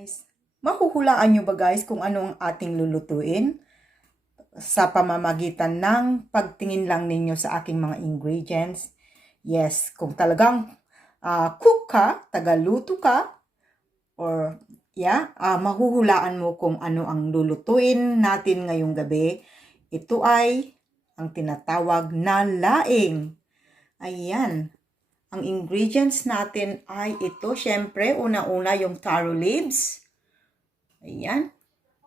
Guys, mahuhulaan nyo ba guys kung ano ang ating lulutuin? Sa pamamagitan ng pagtingin lang ninyo sa aking mga ingredients. Yes, kung talagang cook ka, tagaluto ka, or mahuhulaan mo kung ano ang lulutuin natin ngayong gabi. Ito ay ang tinatawag na laing. Ayan. Ang ingredients natin ay ito. Syempre, una-una yung taro leaves. Ayan.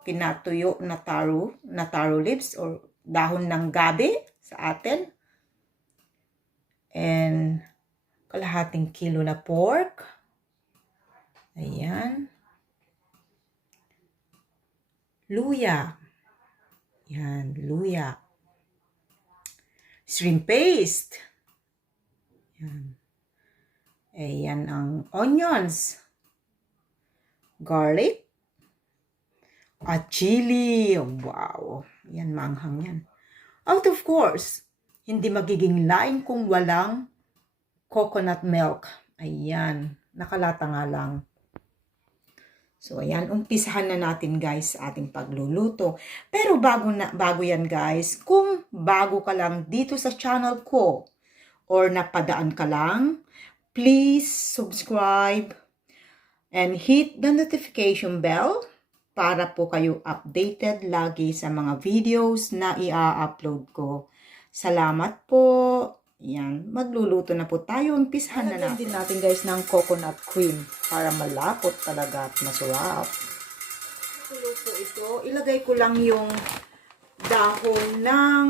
Pinatuyo na taro leaves or dahon ng gabi sa atin. And kalahating kilo na pork. Ayan. Luya. Ayan, luya. Shrimp paste. Ayan. Ayan ang onions, garlic, at chili. Wow! Yan, manghang yan. Out of course, hindi magiging laing kung walang coconut milk. Ayan, nakalata nga lang. So, ayan, umpisahan na natin guys sa ating pagluluto. Pero bago yan guys, kung bago ka lang dito sa channel ko, or napadaan ka lang, please subscribe and hit the notification bell para po kayo updated lagi sa mga videos na i-upload ko. Salamat po. Yan, magluluto na po tayo. Umpisahan na natin. Din natin guys ng coconut cream para malapot talaga at masarap. Kulo po ito. Ilagay ko lang yung dahon ng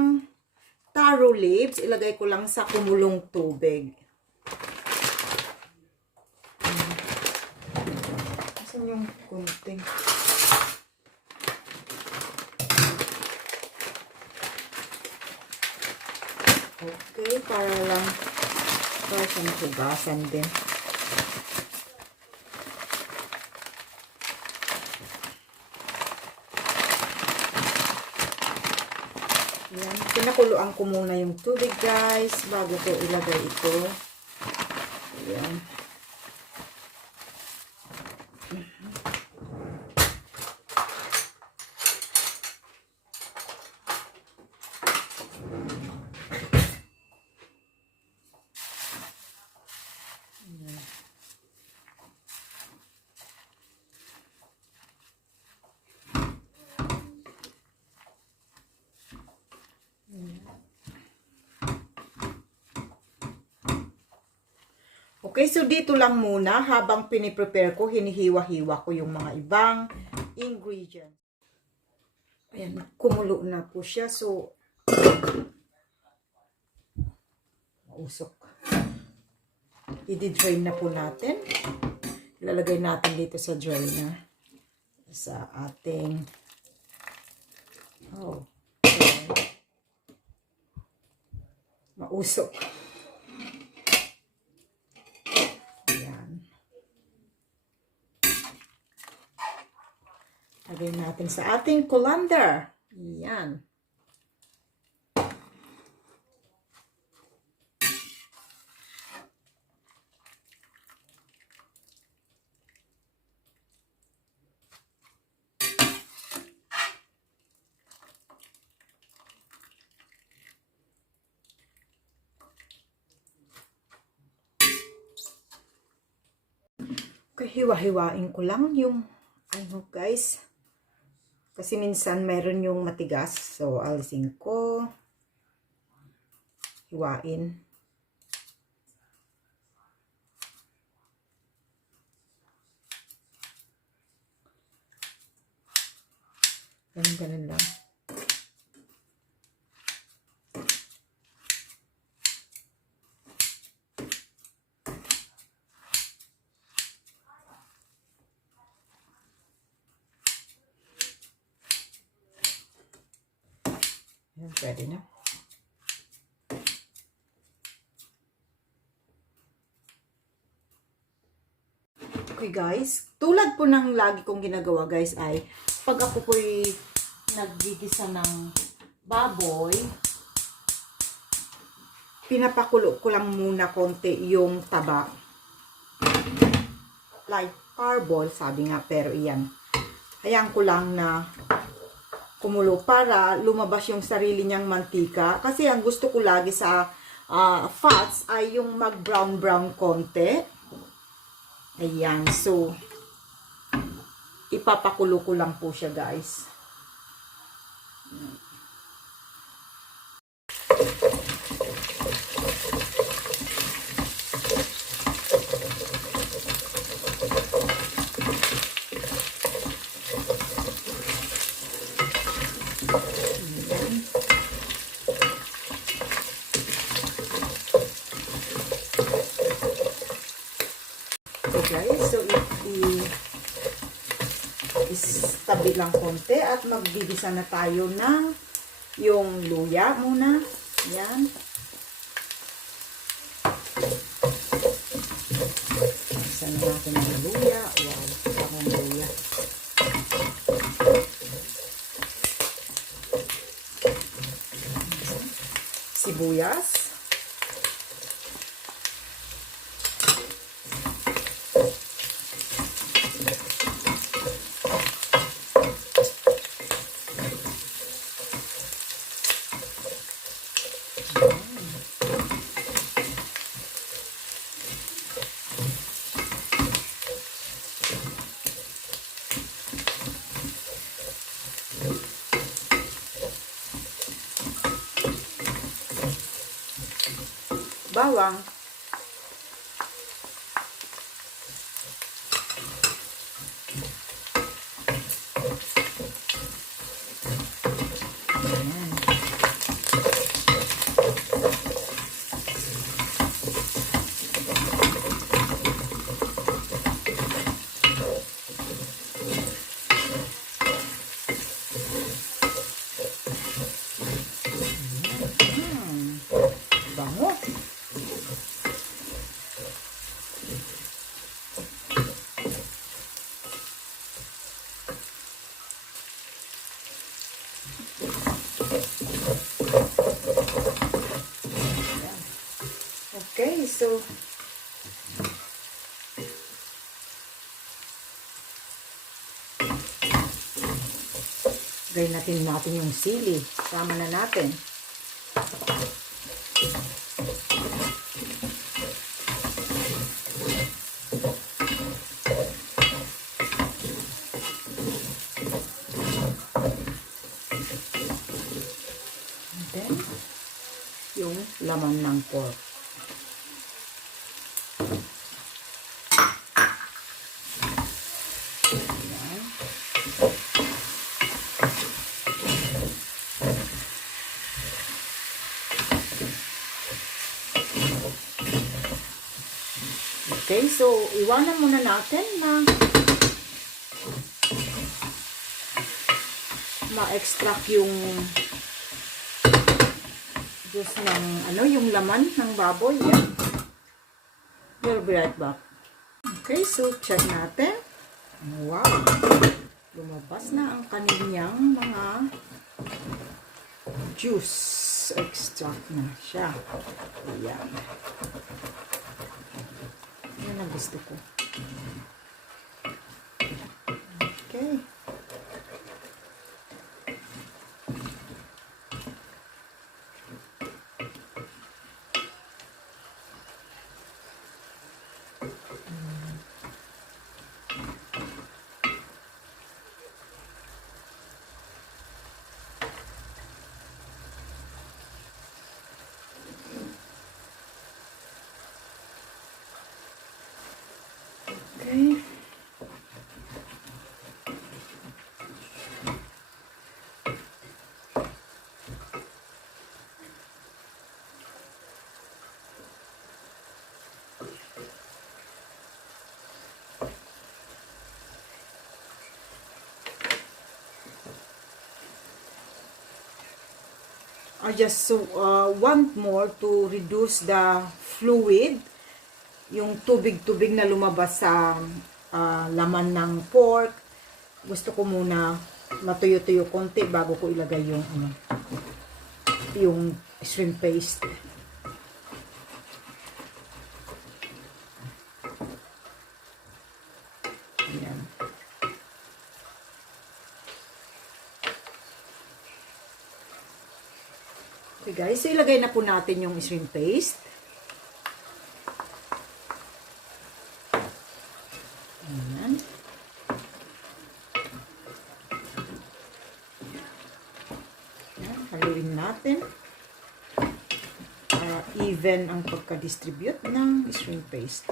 taro leaves. Ilagay ko lang sa kumulong tubig. Saan yung kunting? Okay, para lang siyang hugasan din. Yan, pinakuluan ko muna yung tubig guys bago ko ilagay ito. Ayan. Okay, so dito lang muna habang piniprepare ko, hinihiwa-hiwa ko yung mga ibang ingredients. Ayan, kumulo na po siya. So, mausok. I-drain na po natin. Ilalagay natin dito sa drainer. Sa ating mausok. Lagay natin sa ating colander. Yan. Okay, hiwa-hiwain ko lang yung guys. Kasi minsan meron yung matigas. So, alisin ko. Hiwain. Ganun lang. Pwede na. Okay guys, tulad po ng lagi kong ginagawa guys ay pag ako po'y naggigisa ng baboy, pinapakulo ko lang muna konti yung taba. Like parboil, sabi nga, pero iyan. Hayaan ko lang na kumulo para lumabas yung sarili niyang mantika. Kasi ang gusto ko lagi sa fats ay yung mag-brown-brown konti. Ayan, so ipapakulo ko lang po siya, guys. Guys, so tabi lang konti at magbibisa na tayo ng yung luya muna. Yan. Bisa na natin ang luya. Wow, ang luya. Sibuyas. Bawang. Ayan. Bango. Okay, so gawin natin yung sili. Sama na natin. And then, yung laman ng pork. Okay, so iwanan muna natin na ma-extract yung juice ng yung laman ng baboy. Yan. We'll be right back. Okay, so check natin. Wow! Lumabas na ang kanilang mga juice. Extract na siya. Ayan. Yan ang gusto ko. Okay. Okay. I just want more to reduce the fluid, yung tubig-tubig na lumabas sa laman ng pork. Gusto ko muna matuyo-tuyo konti bago ko ilagay yung shrimp paste. guys. So, ilagay na po natin yung shrimp paste. Ayan. Ayan, haluin natin. Para even ang pagka-distribute ng shrimp paste.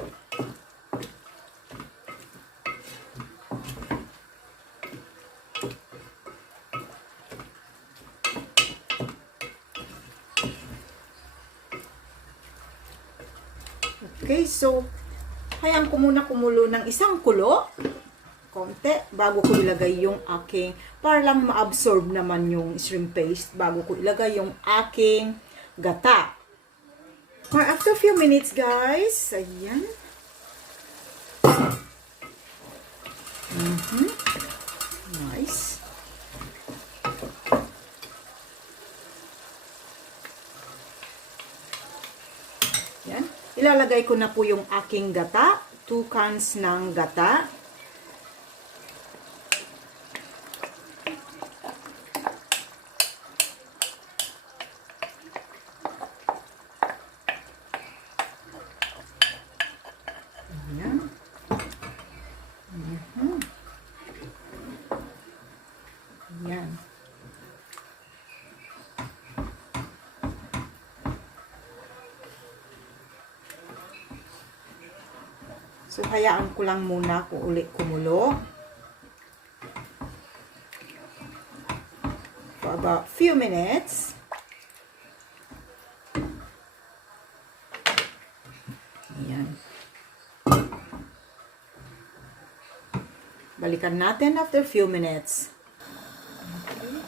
Okay, so, hayaan ko muna kumulo ng isang kulo. Konti, bago ko ilagay yung aking, para lang ma-absorb naman yung shrimp paste, bago ko ilagay yung aking gata. After a few minutes, guys, ayan. Nice. Yan. Ilalagay ko na po yung aking gata. 2 cans ng gata. Ayan. Ayan. So, hayaan ko lang muna kung ulit kumulo. For about few minutes. Ayan. Balikan natin after few minutes. Okay.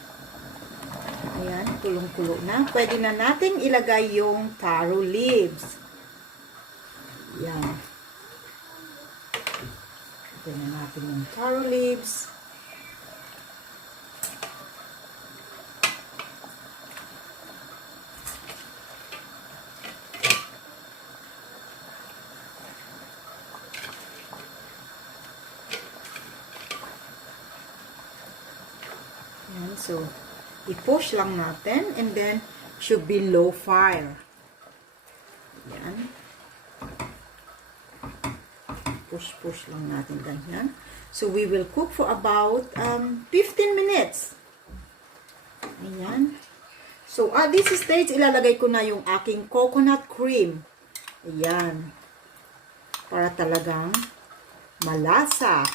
Ayan, kulong-kulo na. Pwede na natin ilagay yung taro leaves. Ayan. Lagyan na natin yung taro leaves. Ayan, so, i-push lang natin and then should be low fire. Ayan. Push lang natin ganyan. So, we will cook for about 15 minutes. Ayan. So, at this stage, ilalagay ko na yung aking coconut cream. Ayan. Para talagang malasa.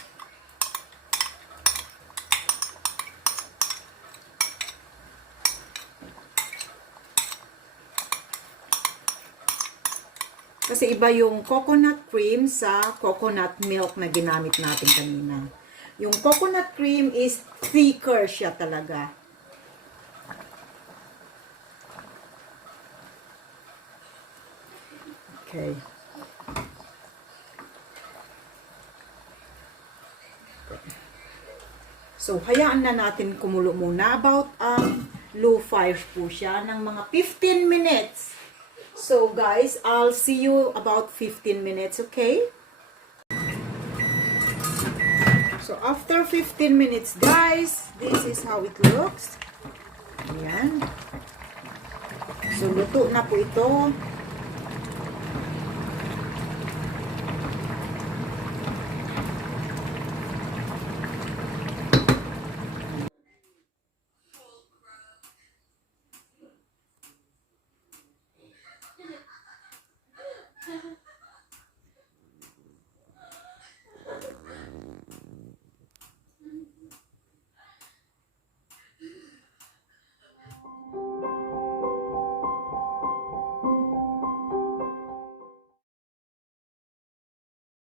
Kasi iba yung coconut cream sa coconut milk na ginamit natin kanina. Yung coconut cream is thicker siya talaga. Okay. So, hayaan na natin kumulo muna. About low fire po siya ng mga 15 minutes. So, guys, I'll see you about 15 minutes, okay? So, after 15 minutes, guys, this is how it looks. Ayan. So, luto na po ito.